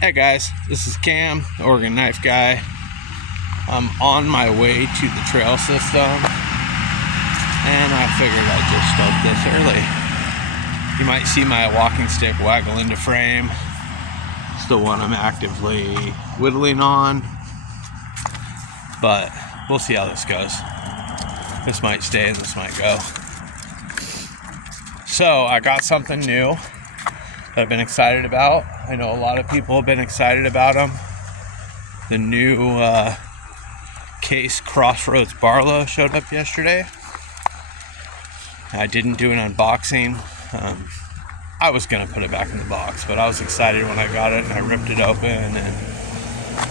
Hey guys, this is Cam, Oregon Knife Guy. I'm on my way to the trail system, and I figured I'd just start this early. You might see my walking stick waggle into frame. It's the one I'm actively whittling on, but we'll see how this goes. This might stay, this might go. So I got something new that I've been excited about. I know a lot of people have been excited about them. The new Case Crossroads barlow showed up yesterday. I didn't do an unboxing. I was gonna put it back in the box, but I was excited when I got it and I ripped it open, and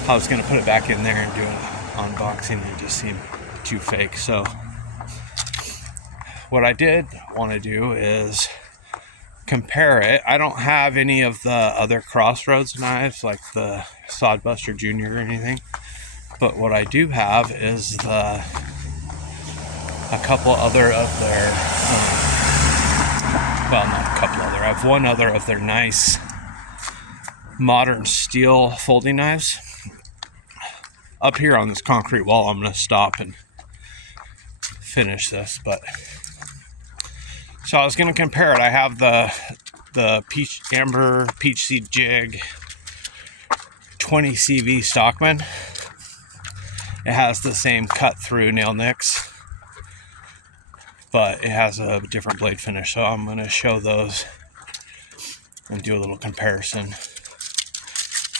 I was gonna put it back in there and do an unboxing, and it just seemed too fake. So what I did want to do is compare it. I don't have any of the other Crossroads knives like the Sodbuster Jr. or anything, but what I do have is a couple other of their well, not a couple other, I have one other of their nice modern steel folding knives. Up here on this concrete wall, I'm going to stop and finish this, but so I was going to compare it. I have the Amber Peach Seed Jig 20 CV Stockman. It has the same cut through nail nicks, but it has a different blade finish. So I'm going to show those and do a little comparison.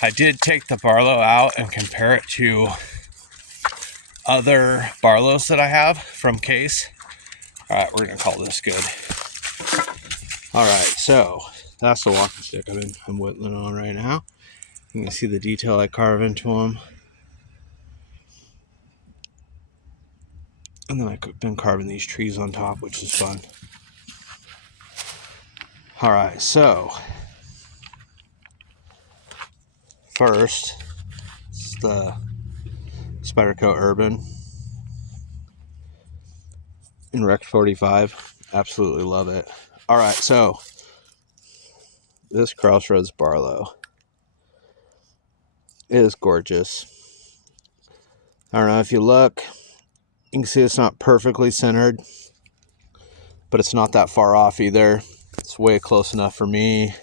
I did take the barlow out and compare it to other barlows that I have from Case. All right, we're going to call this good. All right, so that's the walking stick I'm whittling on right now. You can see the detail I carve into them. And then I've been carving these trees on top, which is fun. All right, so first, it's the Spyderco Urban in Rec 45. Absolutely love it. All right, so this Crossroads barlow is gorgeous. I don't know if you look, you can see it's not perfectly centered, but it's not that far off either. It's way close enough for me.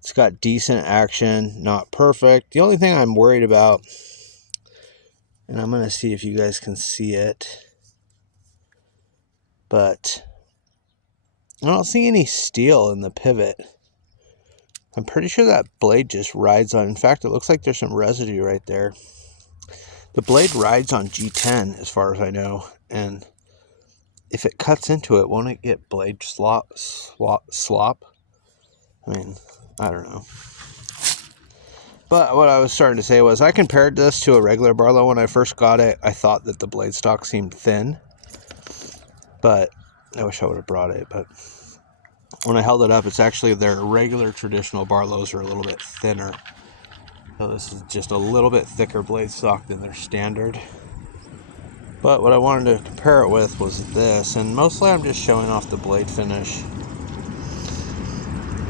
It's got decent action, not perfect. The only thing I'm worried about, and I'm going to see if you guys can see it, but I don't see any steel in the pivot. I'm pretty sure that blade just rides on. In fact, it looks like there's some residue right there. The blade rides on G10 as far as I know, and if it cuts into it, won't it get blade slop? I mean, I don't know. But what I was starting to say was I compared this to a regular barlow when I first got it. I thought that the blade stock seemed thin, but I wish I would have brought it. But when I held it up, it's actually their regular traditional barlows are a little bit thinner. So this is just a little bit thicker blade stock than their standard. But what I wanted to compare it with was this, and mostly I'm just showing off the blade finish.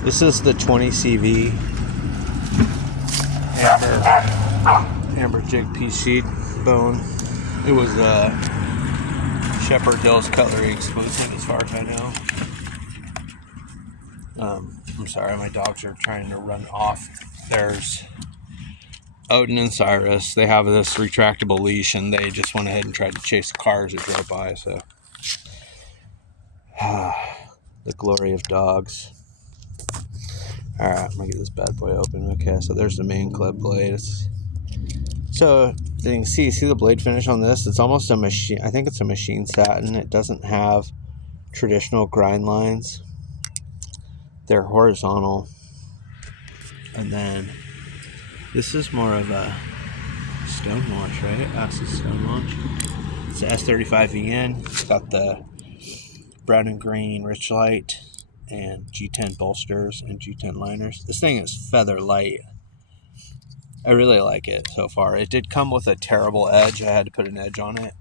This is the 20 CV Amber Jig Peach Seed bone. It was a Shepherd Hills Cutlery exclusive as far as I know. I'm sorry, my dogs are trying to run off. There's Odin and Cyrus. They have this retractable leash, and they just went ahead and tried to chase the cars that drove by. So, the glory of dogs. All right, I'm gonna get this bad boy open. Okay, so there's the main clip blade. So you can see the blade finish on this. It's almost a machine. I think it's a machine satin. It doesn't have traditional grind lines. They're horizontal, and then this is more of a stone launch, right? Acid stone launch. It's a S35VN. It's got the brown and green rich light and G10 bolsters and G10 liners. This thing is feather light. I really like it so far. It did come with a terrible edge. I had to put an edge on it,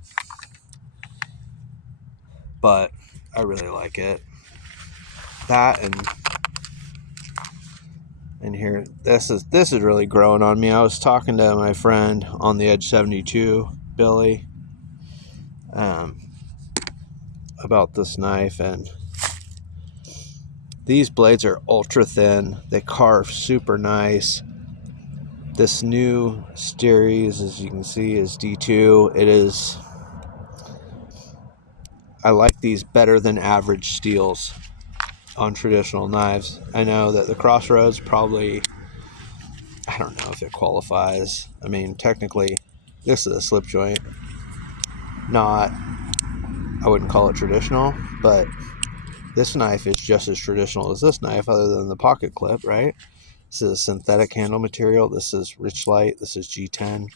but I really like it. That and And here, this is really growing on me. I was talking to my friend on the Edge 72, Billy, about this knife, and these blades are ultra thin. They carve super nice. This new series, as you can see, is D2. It is, I like these better than average steels on traditional knives. I know that the Crossroads probably, I don't know if it qualifies. I mean, technically, this is a slip joint. Not, I wouldn't call it traditional, but this knife is just as traditional as this knife, other than the pocket clip, right? This is synthetic handle material. This is Richlight. This is G10.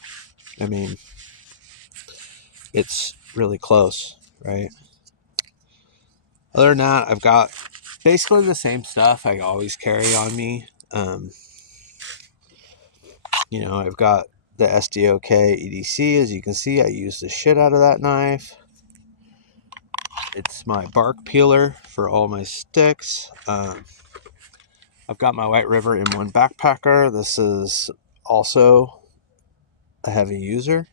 I mean, it's really close, right? Other than that, I've got basically the same stuff I always carry on me. You know, I've got the SDOK EDC. As you can see, I use the shit out of that knife. It's my bark peeler for all my sticks. I've got my White River M1 backpacker. This is also a heavy user.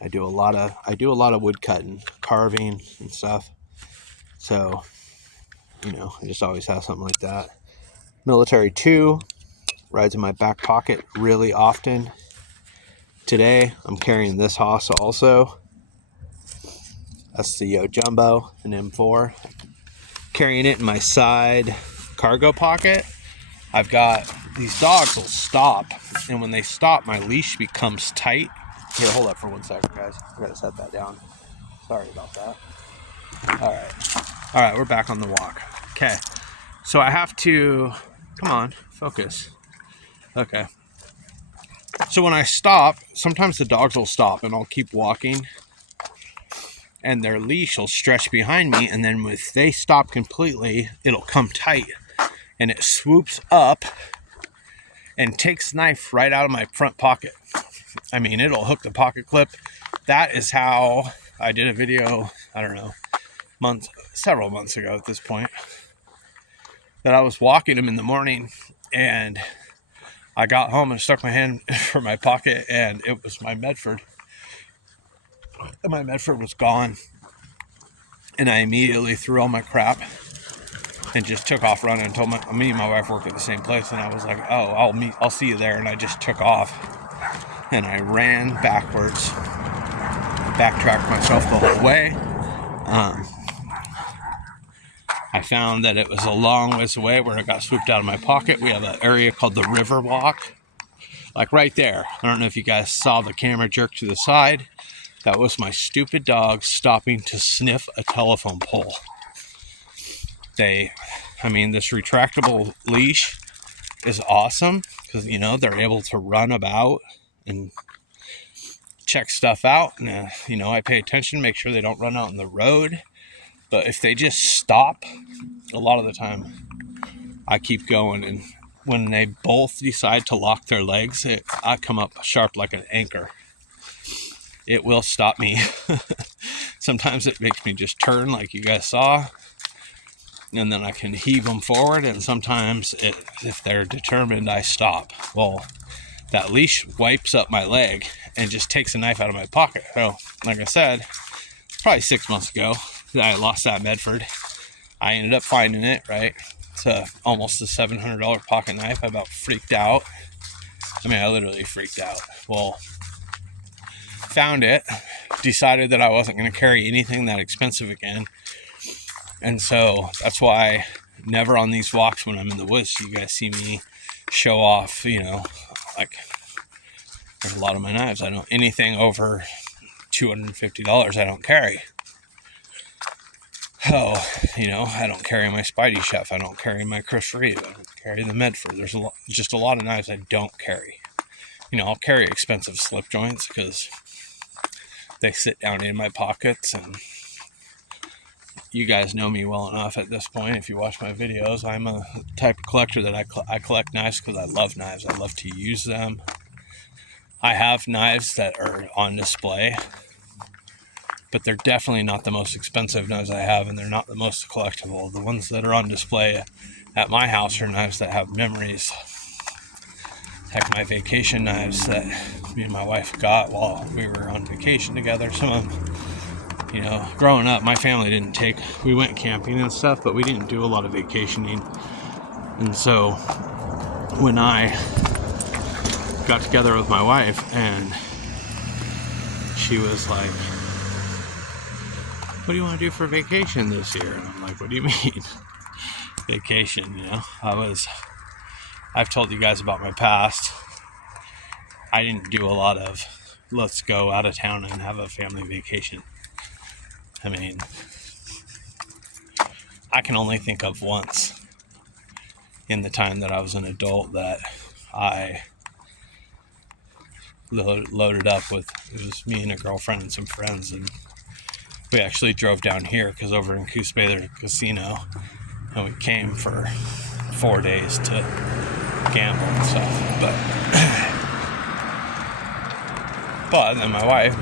I do a lot of wood cutting, carving and stuff. So, you know, I just always have something like that. Military 2 rides in my back pocket really often. Today, I'm carrying this Haas also. That's the Yo Jumbo, an M4. Carrying it in my side cargo pocket. I've got, these dogs will stop, and when they stop, my leash becomes tight. Here, hold up for 1 second, guys. I gotta set that down. Sorry about that. All right, we're back on the walk. Okay, so I have to, come on, focus. Okay. So when I stop, sometimes the dogs will stop, and I'll keep walking, and their leash will stretch behind me, and then if they stop completely, it'll come tight, and it swoops up and takes the knife right out of my front pocket. I mean, it'll hook the pocket clip. That is how I did a video, I don't know, several months ago at this point, that I was walking them in the morning, and I got home and stuck my hand for my pocket, and it was my Medford. And my Medford was gone. And I immediately threw all my crap and just took off running and told me and my wife work at the same place, and I was like, oh, I'll see you there. And I just took off, and I ran backwards, backtracked myself the whole way. I found that it was a long ways away where it got swooped out of my pocket. We have an area called the River Walk, like right there. I don't know if you guys saw the camera jerk to the side. That was my stupid dog stopping to sniff a telephone pole. This retractable leash is awesome because, you know, they're able to run about and check stuff out. And, you know, I pay attention, make sure they don't run out in the road. But if they just stop, a lot of the time, I keep going. And when they both decide to lock their legs, I come up sharp like an anchor. It will stop me. Sometimes it makes me just turn like you guys saw, and then I can heave them forward, and sometimes if they're determined, I stop. Well, that leash wipes up my leg and just takes a knife out of my pocket. So, like I said, probably 6 months ago that I lost that Medford. I ended up finding it, right? It's almost a $700 pocket knife. I about freaked out. I mean, I literally freaked out. Well, found it, decided that I wasn't going to carry anything that expensive again. And so that's why never on these walks when I'm in the woods you guys see me show off, you know, like there's a lot of my knives. Anything over $250 I don't carry. Oh, you know, I don't carry my Spidey Chef. I don't carry my Chris Reeve. I don't carry the Medford. There's just a lot of knives I don't carry. You know, I'll carry expensive slip joints because they sit down in my pockets, and you guys know me well enough at this point. If you watch my videos, I'm a type of collector that I collect knives because I love knives. I love to use them. I have knives that are on display, but they're definitely not the most expensive knives I have, and they're not the most collectible. The ones that are on display at my house are knives that have memories. Heck, my vacation knives that me and my wife got while we were on vacation together. Some of them, you know, growing up, my family we went camping and stuff, but we didn't do a lot of vacationing. And so when I got together with my wife and she was like, what do you want to do for vacation this year? And I'm like, what do you mean? Vacation, you know? I've told you guys about my past. I didn't do a lot of let's go out of town and have a family vacation. I mean, I can only think of once in the time that I was an adult that I loaded up with, it was me and a girlfriend and some friends, and we actually drove down here because over in Coos Bay there's a casino, and we came for 4 days to gamble and stuff. But then me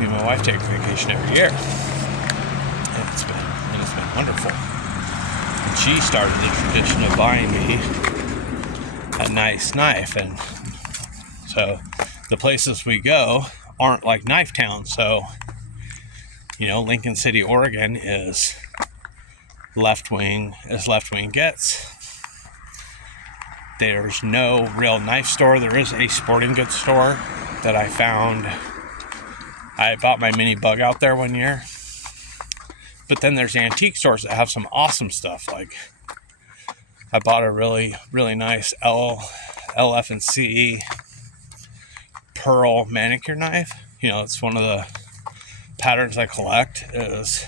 and my wife take vacation every year, and it's been wonderful. And she started the tradition of buying me a nice knife, and so the places we go aren't like knife towns. So, you know, Lincoln City, Oregon is left wing gets. There's no real knife store. There is a sporting goods store that I found. I bought my mini bug out there one year. But then there's antique stores that have some awesome stuff. Like, I bought a really, really nice LF&C pearl manicure knife. You know, it's one of the patterns I collect is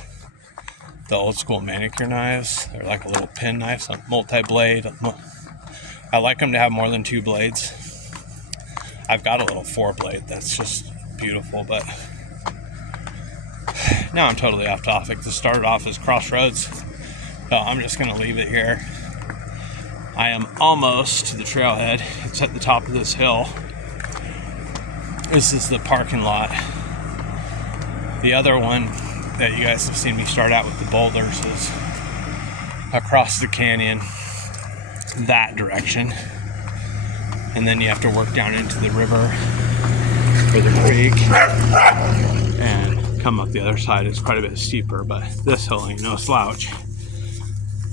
the old school manicure knives. They're like a little pin knife, some multi-blade. I like them to have more than 2 blades. I've got a little 4-blade that's just beautiful, but now I'm totally off topic. This started off as Crossroads, so I'm just going to leave it here. I am almost to the trailhead. It's at the top of this hill. This is the parking lot. The other one that you guys have seen me start out with the boulders is across the canyon, that direction. And then you have to work down into the river or the creek and come up the other side. It's quite a bit steeper, but this hill ain't no slouch.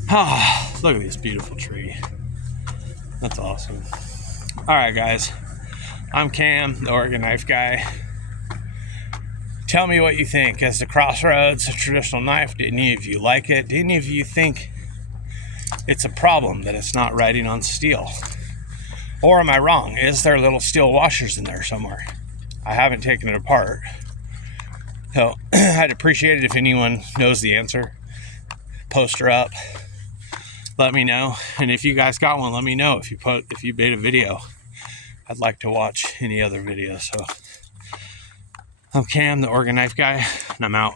Ah, look at this beautiful tree. That's awesome. All right, guys. I'm Cam, the Oregon Knife Guy. Tell me what you think. Is the Crossroads a traditional knife? Did any of you like it? Did any of you think it's a problem that it's not writing on steel? Or am I wrong? Is there little steel washers in there somewhere? I haven't taken it apart. So I'd appreciate it if anyone knows the answer. Poster up. Let me know. And if you guys got one, let me know. If you made a video, I'd like to watch any other videos. So I'm Cam, the Oregon Knife Guy, and I'm out.